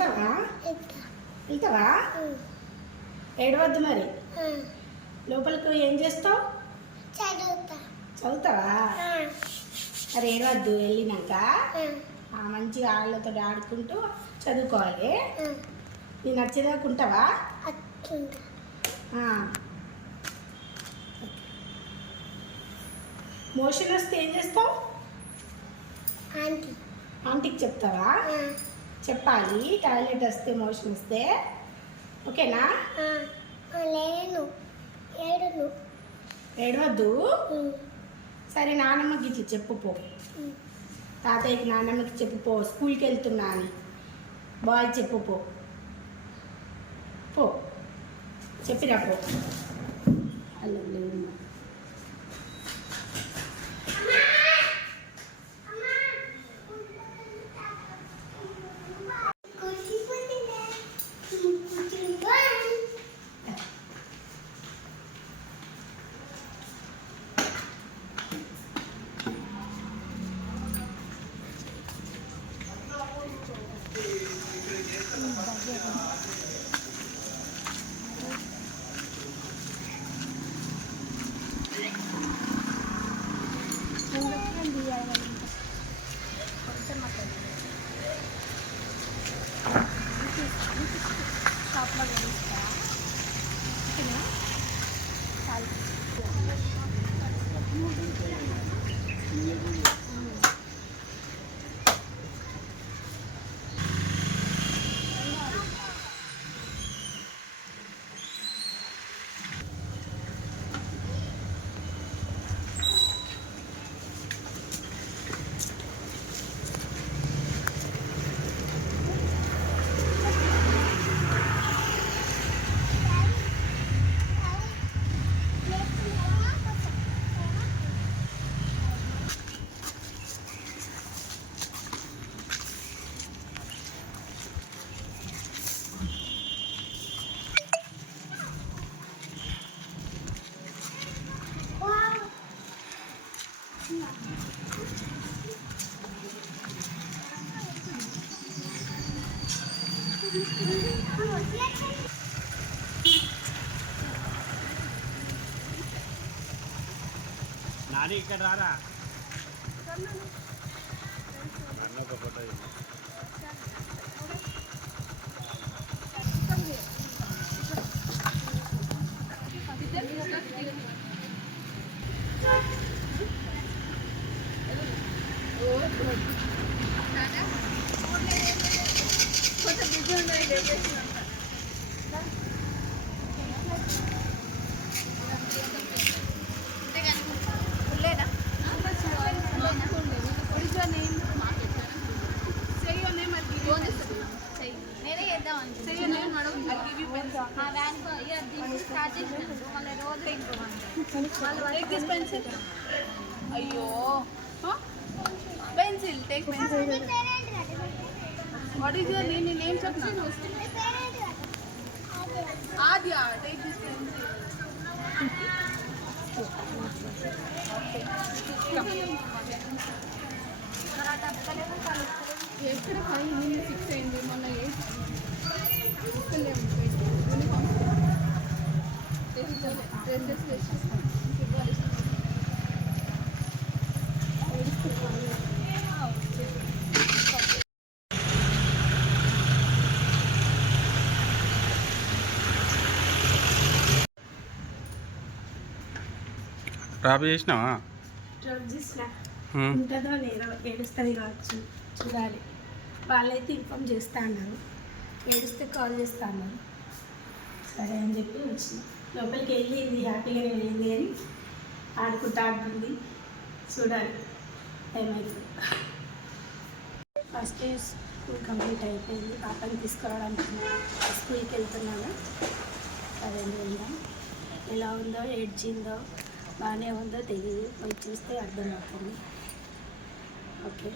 వెళ్తావా? వెళ్తావా? ఏడవద్దు మరి. లోపలికి ఏం చేస్తావు? చదువుతావా? మరి ఏడవద్దు. వెళ్ళినాక మంచిగా వాళ్ళతో ఆడుకుంటూ చదువుకోవాలి. నీ నచ్చేదాకా ఉంటావా? మోషన్ వస్తే ఏం చేస్తావు? ఆంటీకి చెప్తావా? చెప్పాలి. టాయిలెట్ వస్తే మోషన్ వస్తే ఓకేనా? ఏడవద్దు. సరే నాన్నమ్మకి ఇట్లా చెప్పుపో. తాతయ్యకి నాన్నమ్మకి చెప్పుపో స్కూల్కి వెళ్తున్నా అని. బాయ్ చెప్పుపో. పో చెప్పిరా పో. హలో లేదు. నాని ఇక్కడ రారా ఒక ఫోటో అయ్యో pencil take pencil what is your name చెప్పు ఆద్య టేక్ దిస్ పెన్సిల్ ఎక్కడ 5 నిన్న 6 అయింది మొన్న 8 యూనిఫామ్ డ్రాప్ చేసినావా? డ్రాప్ చేసిన ఉంటుందో లేదో ఏడుస్తుంది కావచ్చు చూడాలి. వాళ్ళైతే ఇన్ఫామ్ చేస్తా అన్నారు. ఏడుస్తే కాల్ చేస్తా అన్నారు. సరే అని చెప్పి వచ్చిన. లోపలికి వెళ్ళింది హ్యాపీగానే వెళ్ళింది అని ఆడుకుంటా ఆడుతుంది. చూడాలి ఏమైతుంది. ఫస్ట్ డే స్కూల్ కంప్లీట్ అయిపోయింది. పాపని తీసుకురావడానికి స్కూల్కి వెళ్తున్నాను. సరే వెళ్దాం. ఎలా ఉందో ఏడ్చిందో బాగానే ఉందో తెలియదు. పోయి చూస్తే అర్థమవుతుంది. ఓకే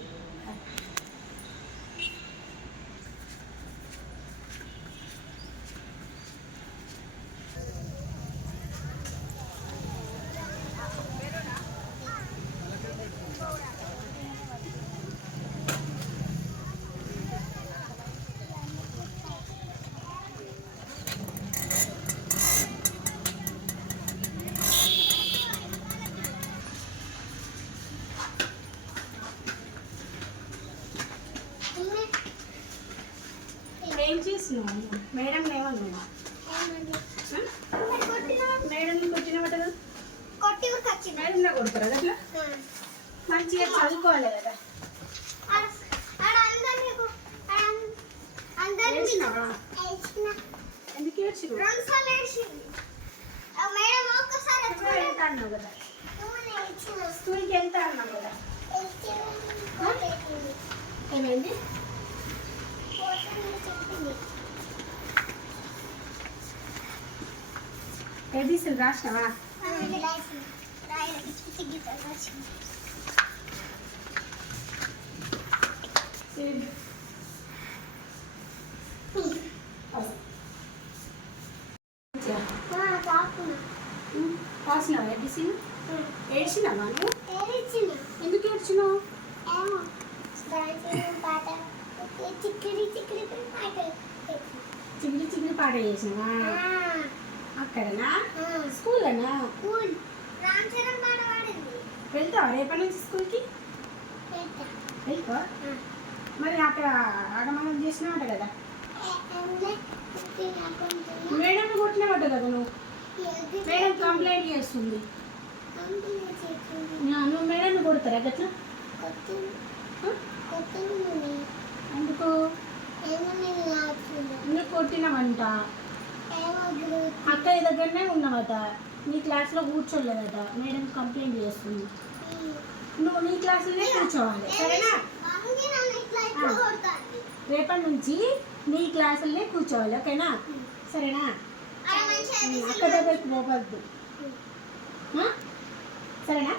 చేస్తున్నావు మేడం ఏమన్నా మేడం కొట్టిన పట్టదు కొట్టి కూడా వచ్చింది మేడం నా కొడతారు అట్లా మంచిగా చదువుకోవాలి కదా ఏడ్చినావా? ఎందుకు ఏడ్చినావు? ఎప్పుడు వెళ్తా అన్నావు కదా స్కూల్కి వెళ్తా అన్నావు కదా ఏమైంది ఏబీసీలు రాసినావా రాసినావా ఏబీసీలు ఏడ్చినావా నువ్వు ఎందుకు ఏడ్చినావు చిక్కిడి చిక్కిడి పాట చేసినావా అక్కడనా స్కూల్లోనా వెళ్తావా రేపటి నుంచి స్కూల్కి వెళ్తావా మరి అక్కడ ఆగమనం చేసినావట కదా మేడం కొట్టినావట కదా నువ్వు మేడం కంప్లైంట్ చేస్తుంది నువ్వు మేడం కొడతారా గట్లా ఎందుకు నువ్వు కొట్టినావంట అక్కయ్య దగ్గరనే ఉన్నావట నీ క్లాస్లో కూర్చోలేదట మేడం కంప్లైంట్ చేస్తుంది నువ్వు నీ క్లాసులోనే కూర్చోవాలి సరేనా రేపటి నుంచి నీ క్లాసులనే కూర్చోవాలి ఓకేనా సరేనా అక్క దగ్గరికి పోవద్దు సరేనా